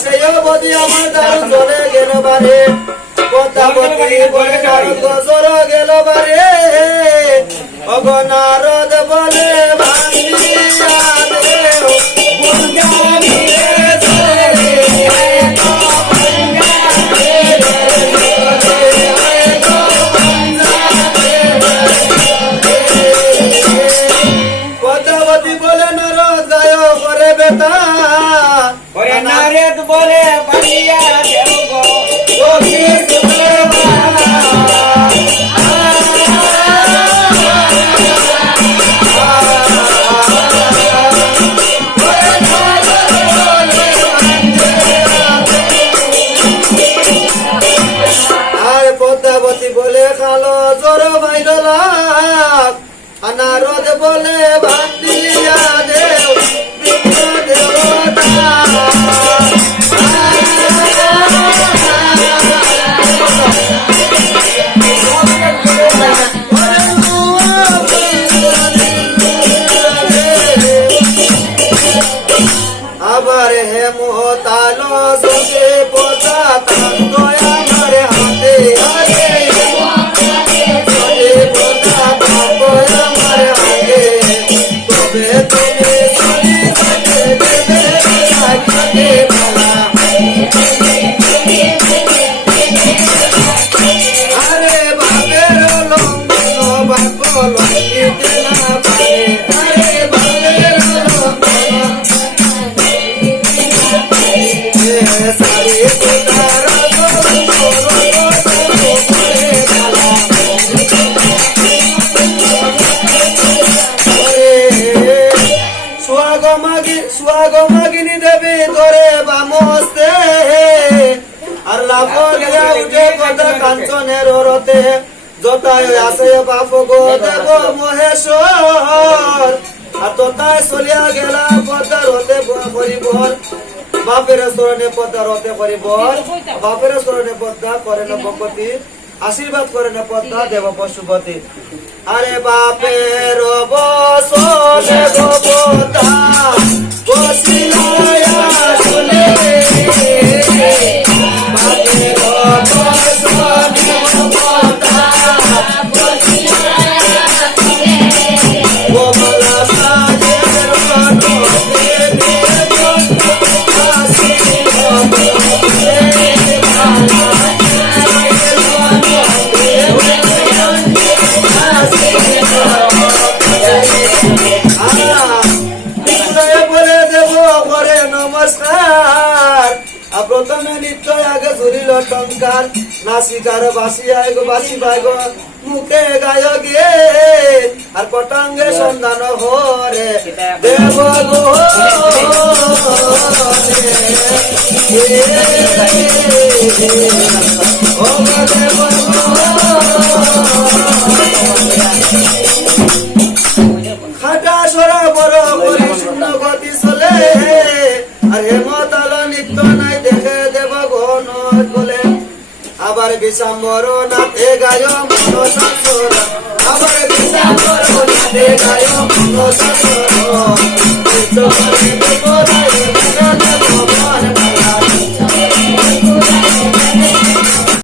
আসেও বদি আমার দারু চলে গেল বারে পদ্মাবতী বলে নারদ গজর গেল বারে ওগো নারদ বলে ভাঙ্গিয়া দেও গুণগানি রে চলে পদ্মাবতী বলে নারদ গায় করে বেতা নারদ বলে ভাঙ্গিয়া দেও গো পদ্মাবতী বলে খালো জোর ভাইল লাভ নারদ বলে ভান্ডিয়া দেও দেবতা আবার হে মোহতালো সুখে পোতা দয়া মারে হাতে আরে পোতা দয়া মারে হাতে তবে তুমি সরি কাটে দেবে সাইকে ভালা আরে বাপের লঙ্ঘন বাপ লঙ্ঘিতে না পারে আরে বাপের লঙ্ঘন সারে কোতার স্বাগমাগিনী দেবী ধরে বামস্তে আর লাভ উঠে কথা কাঞ্চনের রতে যতায় আসে বাপ গো দেব মহেশ্বর আর ততায় চলিয়া গেলা পদ্মার হতে পরিবর বাপের স্মরণে পদ্মার হতে পরিবর বাপের স্মরণে পদ্মা করে না ভগবতী আশীর্বাদ করে না পদ্মা দেব পশুপতি আরে বাপের বসনে গোপতা বসিলায়া শুনে বাপের বসনে গোপতা গোপালা সাজের প্রথমে নিত্য আগে ঝুরিল টঙ্কার নাসিকার বাসিয়ায় গো বাসি ভাই গো মুখে গায় গিয়ে আর পটাঙ্গের সন্ধান হরে দেব গো খাটা সরা বড় করি শূন্য গতি চলে আর হেমতাল নিত্য নাই দেখে দেব গণ বলে আবার বিষাম্বর নাথে গায় মন সাসর আবার বিষাম্বর নাথে গায় মন সাসর